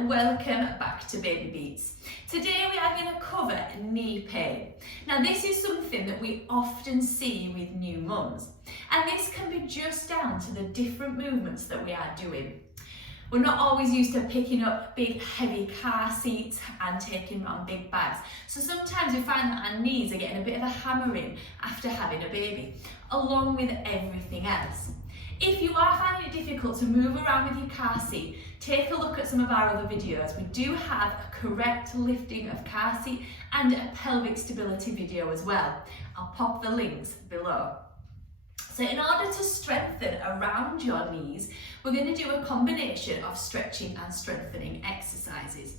and welcome back to Baby Beats. Today we are going to cover knee pain. Now this is something that we often see with new mums, and this can be just down to the different movements that we are doing. We're not always used to picking up big heavy car seats and taking around big bags. So sometimes we find that our knees are getting a bit of a hammering after having a baby, along with everything else. If you are finding it difficult to move around with your car seat, take a look at some of our other videos. We do have a correct lifting of car seat and a pelvic stability video as well. I'll pop the links below. So in order to strengthen around your knees, we're going to do a combination of stretching and strengthening exercises.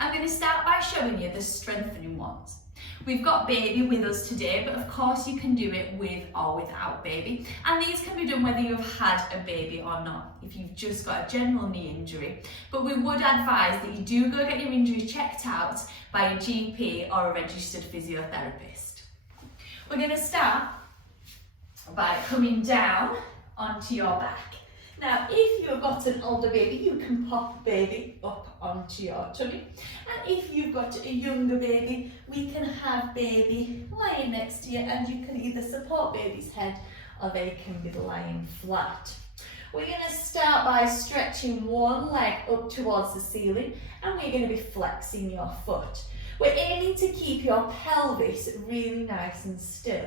I'm going to start by showing you the strengthening ones. We've got baby with us today, but of course you can do it with or without baby. And these can be done whether you've had a baby or not, if you've just got a general knee injury. But we would advise that you do go get your injury checked out by a GP or a registered physiotherapist. We're going to start by coming down onto your back. Now, if you've got an older baby, you can pop baby up onto your tummy. And if you've got a younger baby, we can have baby lying next to you, and you can either support baby's head or they can be lying flat. We're going to start by stretching one leg up towards the ceiling, and we're going to be flexing your foot. We're aiming to keep your pelvis really nice and still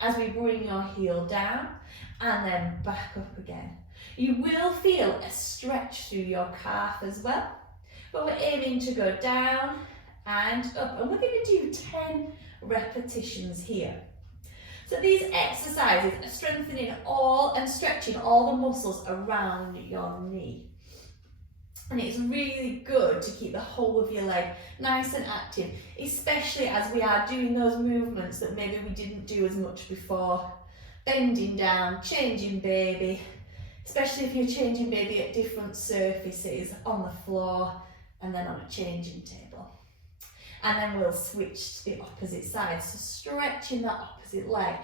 as we bring your heel down and then back up again. You will feel a stretch through your calf as well, but we're aiming to go down and up, and we're going to do 10 repetitions here. So these exercises are strengthening all and stretching all the muscles around your knee. And it's really good to keep the whole of your leg nice and active, especially as we are doing those movements that maybe we didn't do as much before. Bending down, changing baby, especially if you're changing baby at different surfaces, on the floor and then on a changing table. And then we'll switch to the opposite side, so stretching that opposite leg,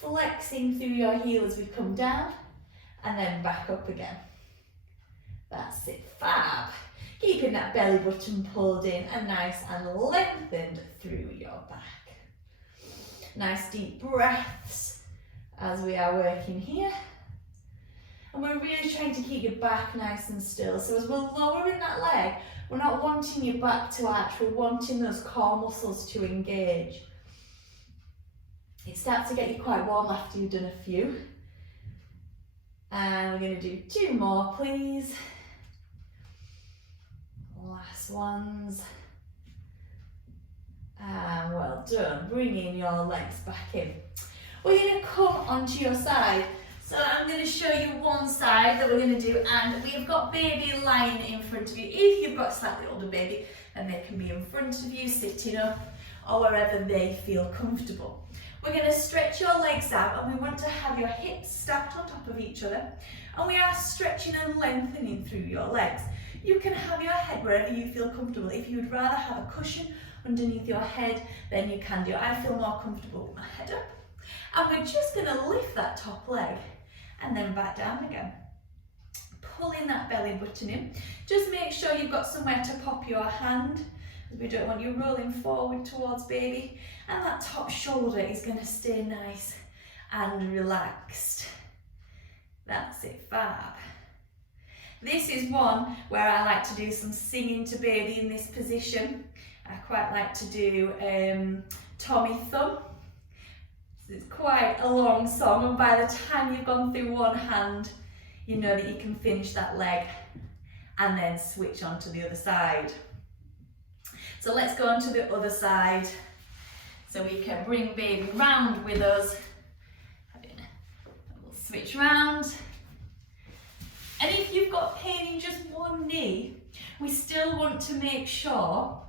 flexing through your heel as we come down and then back up again. That's it, fab. Keeping that belly button pulled in and nice and lengthened through your back. Nice deep breaths as we are working here. And we're really trying to keep your back nice and still. So as we're lowering that leg, we're not wanting your back to arch, we're wanting those core muscles to engage. It starts to get you quite warm after you've done a few. And we're going to do 2 more, please. Last ones. And well done. Bringing your legs back in. We're going to come onto your side. So I'm going to show you one side that we're going to do, and we've got baby lying in front of you. If you've got a slightly older baby, then they can be in front of you, sitting up, or wherever they feel comfortable. We're going to stretch your legs out, and we want to have your hips stacked on top of each other, and we are stretching and lengthening through your legs. You can have your head wherever you feel comfortable. If you would rather have a cushion underneath your head, then you can do. I feel more comfortable with my head up. And we're just going to lift that top leg and then back down again. Pulling that belly button in. Just make sure you've got somewhere to pop your hand, as we don't want you rolling forward towards baby. And that top shoulder is going to stay nice and relaxed. That's it, fab. This is one where I like to do some singing to baby in this position. I quite like to do Tommy Thumb. It's quite a long song, and by the time you've gone through one hand, you know that you can finish that leg and then switch on to the other side. So let's go on to the other side. So we can bring baby round with us. We'll switch round. And if you've got pain in just one knee, we still want to make sure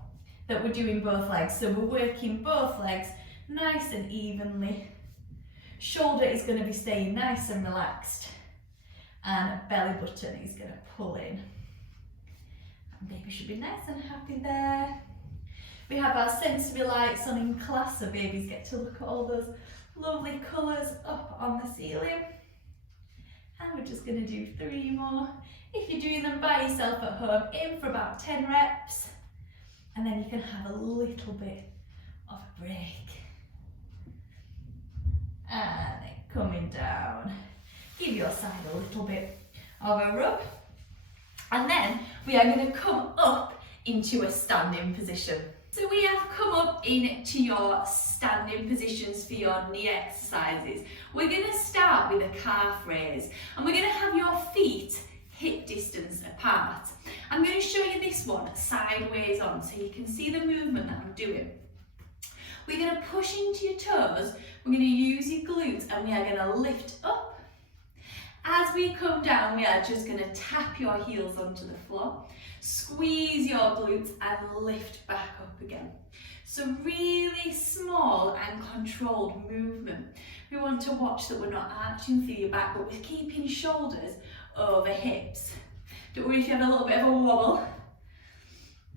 that we're doing both legs. So we're working both legs nice and evenly. Shoulder is going to be staying nice and relaxed. And belly button is going to pull in. And baby should be nice and happy there. We have our sensory lights on in class, so babies get to look at all those lovely colours up on the ceiling. And we're just going to do 3 more. If you're doing them by yourself at home, aim for about 10 reps, and then you can have a little bit of a break. And then coming down. Give your side a little bit of a rub. And then we are going to come up into a standing position. So we have come up into your standing positions for your knee exercises. We're going to start with a calf raise, and we're going to have your feet hip distance apart. I'm going to show you this one sideways on so you can see the movement that I'm doing. We're going to push into your toes, we're going to use your glutes, and we are going to lift up. As we come down, we are just going to tap your heels onto the floor, squeeze your glutes and lift back up again. So really small and controlled movement. We want to watch that we're not arching through your back, but we're keeping shoulders over hips. Don't worry if you have a little bit of a wobble.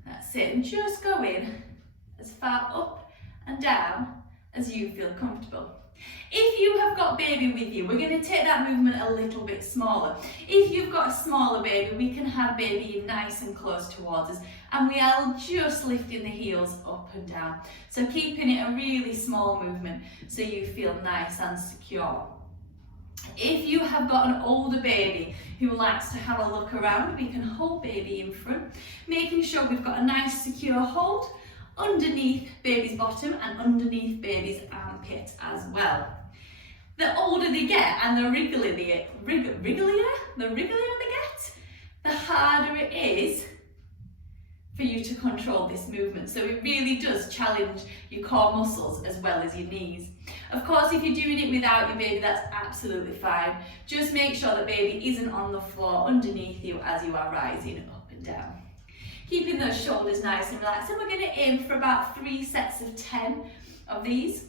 That's it, and just go in as far up and down as you feel comfortable. If you have got baby with you, we're going to take that movement a little bit smaller. If you've got a smaller baby, we can have baby nice and close towards us, and we are just lifting the heels up and down. So keeping it a really small movement so you feel nice and secure. If you have got an older baby who likes to have a look around, we can hold baby in front, making sure we've got a nice secure hold underneath baby's bottom and underneath baby's armpit as well. The older they get and the wrigglier they get, the harder it is for you to control this movement. So it really does challenge your core muscles as well as your knees. Of course, if you're doing it without your baby, that's absolutely fine. Just make sure that baby isn't on the floor underneath you as you are rising up and down. Keeping those shoulders nice and relaxed, and we're going to aim for about 3 sets of 10 of these.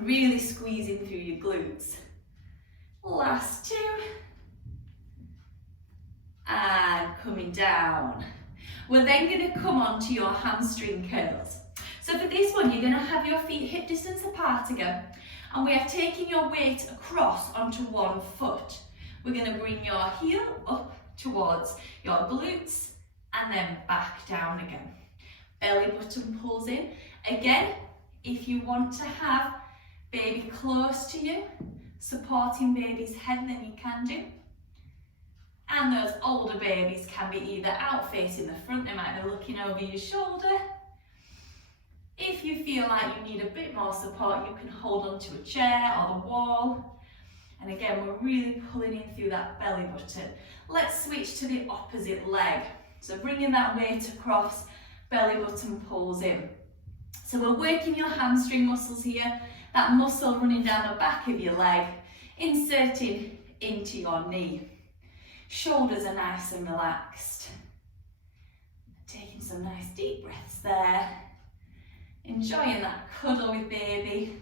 Really squeezing through your glutes. Last 2. And coming down. We're then going to come on to your hamstring curls. So for this one, you're going to have your feet hip distance apart again, and we are taking your weight across onto one foot. We're going to bring your heel up towards your glutes, and then back down again. Belly button pulls in. Again, if you want to have baby close to you, supporting baby's head, then you can do. And those older babies can be either out facing the front, they might be looking over your shoulder. If you feel like you need a bit more support, you can hold onto a chair or the wall. And again, we're really pulling in through that belly button. Let's switch to the opposite leg. So bringing that weight across, belly button pulls in. So we're working your hamstring muscles here, that muscle running down the back of your leg, inserting into your knee. Shoulders are nice and relaxed. Taking some nice deep breaths there. Enjoying that cuddle with baby.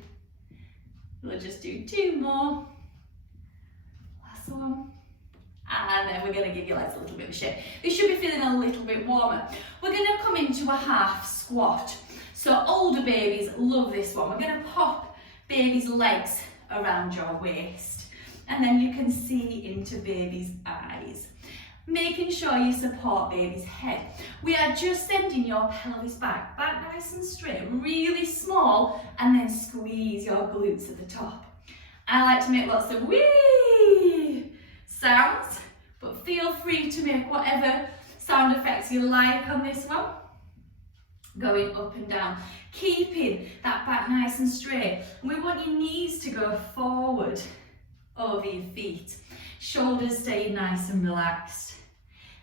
We'll just do 2 more. Last one. And then we're going to give your legs a little bit of a shake. They should be feeling a little bit warmer. We're going to come into a half squat. So older babies love this one. We're going to pop baby's legs around your waist, and then you can see into baby's eyes. Making sure you support baby's head. We are just sending your pelvis back nice and straight, really small, and then squeeze your glutes at the top. I like to make lots of wee sounds, but feel free to make whatever sound effects you like on this one. Going up and down, keeping that back nice and straight. And we want your knees to go forward over your feet. Shoulders stay nice and relaxed.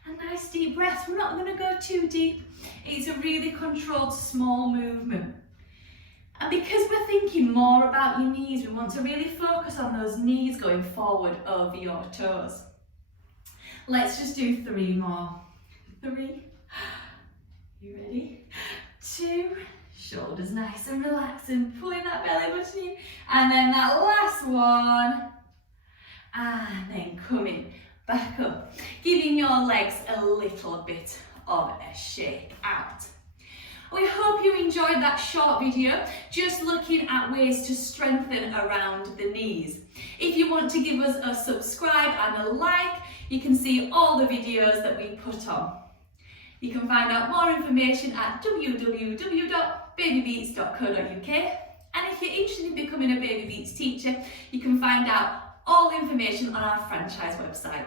A nice deep breath. We're not going to go too deep. It's a really controlled small movement. And because we're thinking more about your knees, we want to really focus on those knees going forward over your toes. Let's just do 3 more. 3. You ready? 2. Shoulders nice and relaxed and pulling that belly button in. And then that last one. And then coming back up. Giving your legs a little bit of a shake out. We hope you enjoyed that short video, just looking at ways to strengthen around the knees. If you want to give us a subscribe and a like, You can see all the videos that we put on. You can find out more information at www.babybeats.co.uk, and if you're interested in becoming a Baby Beats teacher, you can find out all the information on our franchise website.